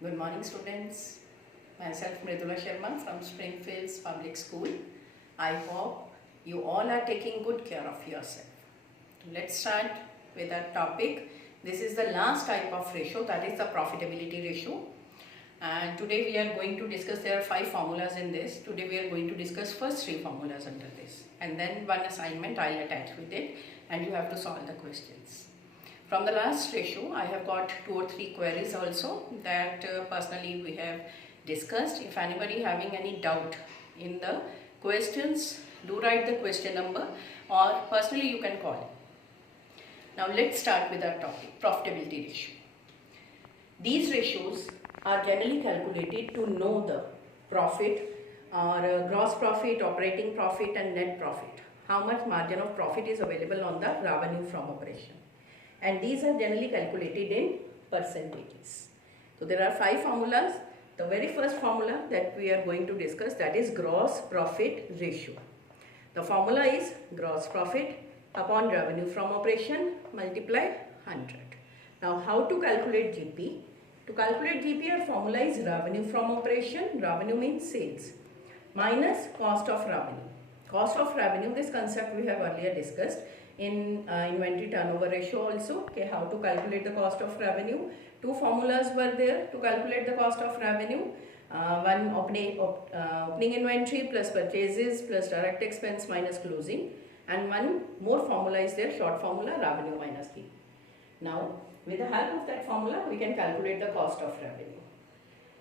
Good morning, students. Myself Mridula Sharma from Springfields Public School. I hope you all are taking good care of yourself. Let's start with our topic. This is the last type of ratio, that is the profitability ratio. And today we are going to discuss, there are 5 formulas in this. Today we are going to discuss first 3 formulas under this. And then one assignment I will attach with it and you have to solve the questions. From the last ratio, I have got 2 or 3 queries also that personally we have discussed. If anybody having any doubt in the questions, do write the question number or personally you can call. Now let's start with our topic, profitability ratio. These ratios are generally calculated to know the profit or gross profit, operating profit and net profit. How much margin of profit is available on the revenue from operation. And these are generally calculated in percentages. So there are 5 formulas. The very first formula that we are going to discuss, that is gross profit ratio. The formula is gross profit upon revenue from operation multiply 100. Now how to calculate GP? To calculate GP, our formula is revenue from operation. Revenue means sales minus cost of revenue. Cost of revenue, this concept we have earlier discussed in inventory turnover ratio also. Okay, how to calculate the cost of revenue. 2 formulas were there to calculate the cost of revenue. One opening inventory plus purchases plus direct expense minus closing, and one more formula is there, short formula, revenue minus GP. Now with the help of that formula we can calculate the cost of revenue.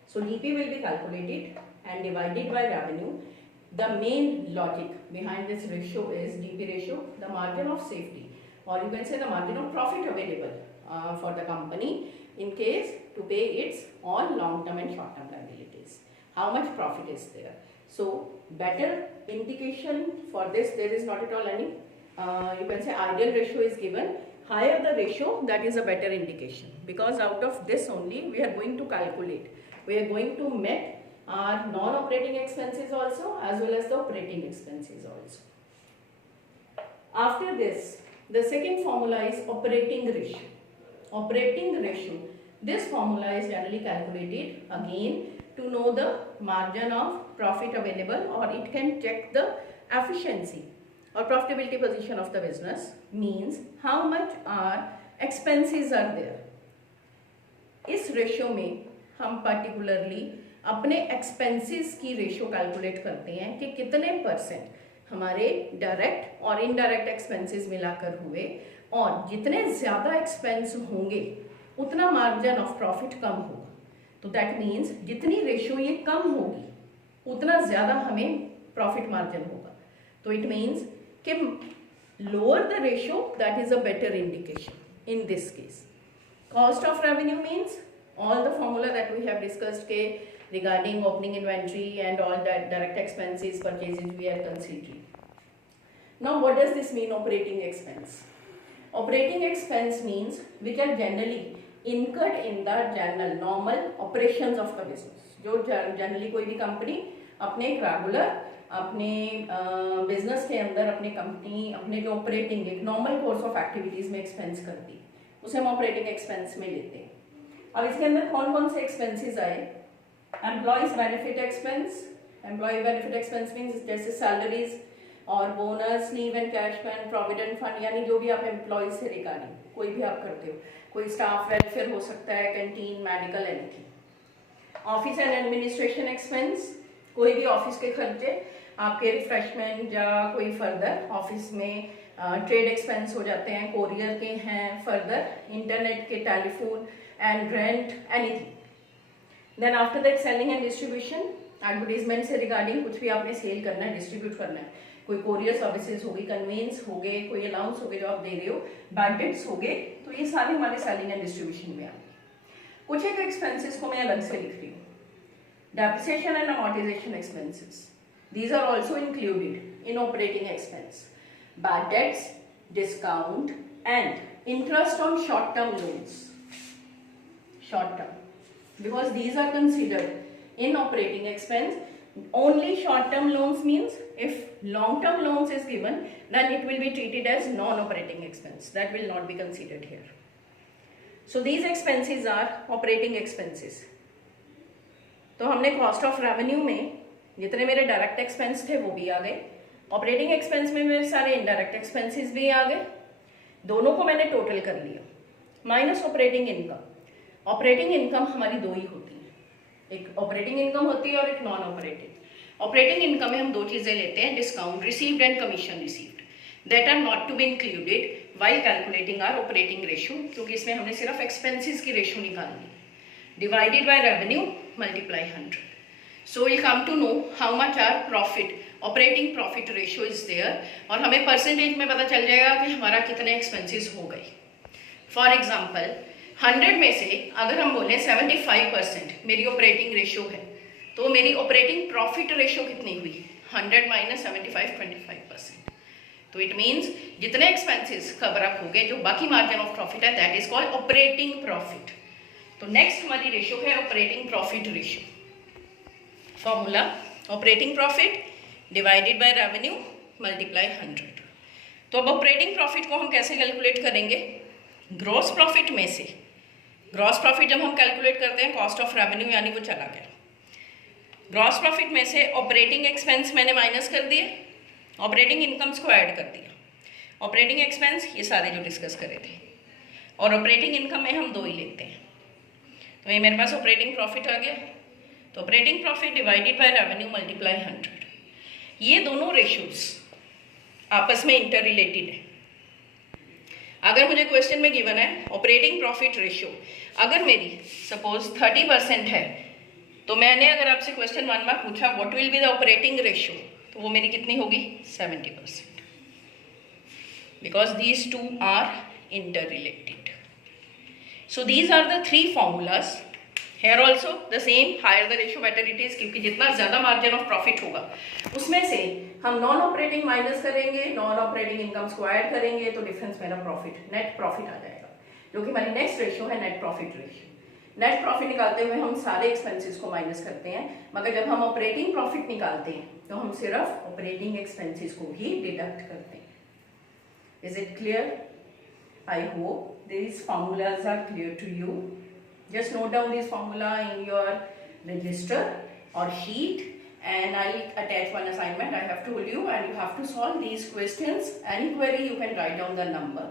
So GP will be calculated and divided by revenue. The main logic behind this ratio is GP ratio, the margin of safety, or you can say the margin of profit available for the company in case to pay its all long-term and short-term liabilities. How much profit is there? So better indication for this, there is not at all any, you can say ideal ratio is given. Higher the ratio, that is a better indication, because out of this only we are going to calculate. We are going to met our non-operating expenses also as well as the operating expenses also. After this, the second formula is operating ratio. Operating ratio, this formula is generally calculated again to know the margin of profit available, or it can check the efficiency or profitability position of the business, means how much our expenses are there. इस ratio में हम particularly अपने expenses की ratio calculate करते हैं कि कितने % हमारे डायरेक्ट और इनडायरेक्ट एक्सपेंसेस मिलाकर हुए, और जितने ज़्यादा एक्सपेंस होंगे उतना मार्जिन ऑफ प्रॉफिट कम होगा. तो दैट मीन्स जितनी रेशियो ये कम होगी उतना ज़्यादा हमें प्रॉफिट मार्जिन होगा. तो इट मीन्स कि lower the ratio, that is a better indication in this case. Cost of revenue means all the formula that we have discussed regarding opening inventory and all that direct expenses, purchases we are considering. Now what does this mean, operating expense? Operating expense means which are generally incurred in the general normal operations of the business. जो generally कोई भी company अपने एक regular अपने business के अंदर अपने company अपने जो operating एक normal course of activities में expense करती, उसे हम operating expense में लेते हैं. अब इसके अंदर कौन कौन से एक्सपेंसेस आए? Employees benefit expense. Employee benefit expense means जैसे सैलरीज और bonus, leave and cash fund, provident fund, यानी जो भी आप एम्प्लॉयज से रिगार्डिंग कोई भी आप करते हो, कोई स्टाफ वेलफेयर हो सकता है, canteen, medical, anything. Office and administration expense, कोई भी ऑफिस के खर्चे, आपके रिफ्रेशमेंट या कोई फर्दर ऑफिस में ट्रेड एक्सपेंस हो जाते हैं, कोरियर के हैं, फर्दर इंटरनेट के, telephone and rent, anything. Then after that selling and distribution, advertisement से रिगार्डिंग कुछ भी आपने सेल करना है, डिस्ट्रीब्यूट करना है, कोई कोरियर सर्विसेज होगी, कन्वेंस हो गए, कोई अलाउंस हो गए जो आप दे रहे हो, बैड डेट्स हो गए, तो ये सारे हमारे सेलिंग एंड डिस्ट्रीब्यूशन में आए. कुछ एक एक्सपेंसेस को मैं अलग से लिख रही हूँ. Depreciation and amortisation expenses, these are also included in operating expense. Bad debts, discount and interest on short term loans. Short term, because these are considered in operating expense. Only short term loans means if long term loans is given, then it will be treated as non-operating expense. That will not be considered here. So these expenses are operating expenses. तो हमने cost of revenue में जितने मेरे direct expense थे वो भी आ गए, operating expense में मेरे सारे इनडायरेक्ट एक्सपेंसेस भी आ गए, दोनों को मैंने टोटल कर लिया, minus operating income. Operating income हमारी दो ही होती है, एक ऑपरेटिंग इनकम होती है और एक नॉन ऑपरेटिंग। ऑपरेटिंग इनकम में हम दो चीजें लेते हैं, discount received and commission received, that are not to be included while calculating our operating ratio, क्योंकि इसमें हमने सिर्फ एक्सपेंसेस की रेशियो निकालनी है। Divided by revenue multiply 100, so we'll come to know how much our profit, operating profit ratio is there, और हमें percentage में पता चल जाएगा कि हमारा कितने एक्सपेंसेस हो गए। फॉर एग्जाम्पल 100 में से अगर हम बोलें 75% मेरी ऑपरेटिंग रेशियो है, तो मेरी ऑपरेटिंग प्रॉफिट रेशियो कितनी हुई? 100 माइनस 75, 25%। तो इट मीन्स जितने एक्सपेंसेस कवर अप हो गए, जो बाकी मार्जिन ऑफ प्रॉफिट है, that is called operating profit. तो नेक्स्ट हमारी रेशियो है operating profit ratio. Formula operating profit divided by revenue multiply 100। तो अब ऑपरेटिंग प्रॉफिट को हम कैसे कैलकुलेट करेंगे? ग्रॉस प्रॉफिट में से, ग्रॉस प्रॉफिट जब हम कैलकुलेट करते हैं कॉस्ट ऑफ रेवेन्यू यानी वो चला गया, ग्रॉस प्रॉफिट में से ऑपरेटिंग एक्सपेंस मैंने माइनस कर दिए, ऑपरेटिंग इनकम्स को ऐड कर दिया। ऑपरेटिंग एक्सपेंस ये सारे जो डिस्कस करे थे, और ऑपरेटिंग इनकम में हम दो ही लेते हैं, तो ये मेरे पास ऑपरेटिंग प्रॉफिट आ गया। तो operating profit divided by revenue multiply 100, ये दोनों रेशियोज आपस में इंटर रिलेटेड है। अगर मुझे क्वेश्चन में गिवन है ऑपरेटिंग प्रॉफिट रेशियो, अगर मेरी सपोज 30% है, तो मैंने अगर आपसे क्वेश्चन 1 में पूछा what will be the operating ratio, तो वो मेरी कितनी होगी? 70%, because these two are interrelated. So these are the 3 formulas। Here also the same, higher the ratio better it is, क्योंकि जितना ज़्यादा मार्जिन ऑफ प्रॉफिट होगा उसमें से हम नॉन ऑपरेटिंग माइनस करेंगे, नॉन ऑपरेटिंग इनकम्स को ऐड करेंगे, तो डिफरेंस मेरा प्रॉफिट, नेट प्रॉफिट आ जाएगा, जो कि हमारी नेक्स्ट रेशियो है net profit ratio. Net profit निकालते हुए हम सारे एक्सपेंसेस को माइनस करते हैं, मगर जब हम ऑपरेटिंग प्रॉफिट निकालते हैं तो हम सिर्फ ऑपरेटिंग एक्सपेंसेस को ही डिडक्ट करते हैं। Is it clear? I hope these formulas are clear to you. Just note down this formula in your register or sheet, and I'll attach one assignment I have told you, and you have to solve these questions. Any query you can write down the number.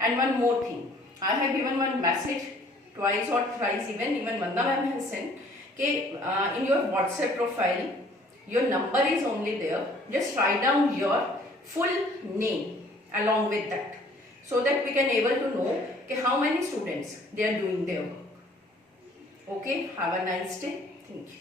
And one more thing, I have given one message twice or thrice, even Vanda ma'am has sent कि in your WhatsApp profile your number is only there, just write down your full name along with that, so that we can able to know कि how many students they are doing their work. Okay, have a nice day. Thank you.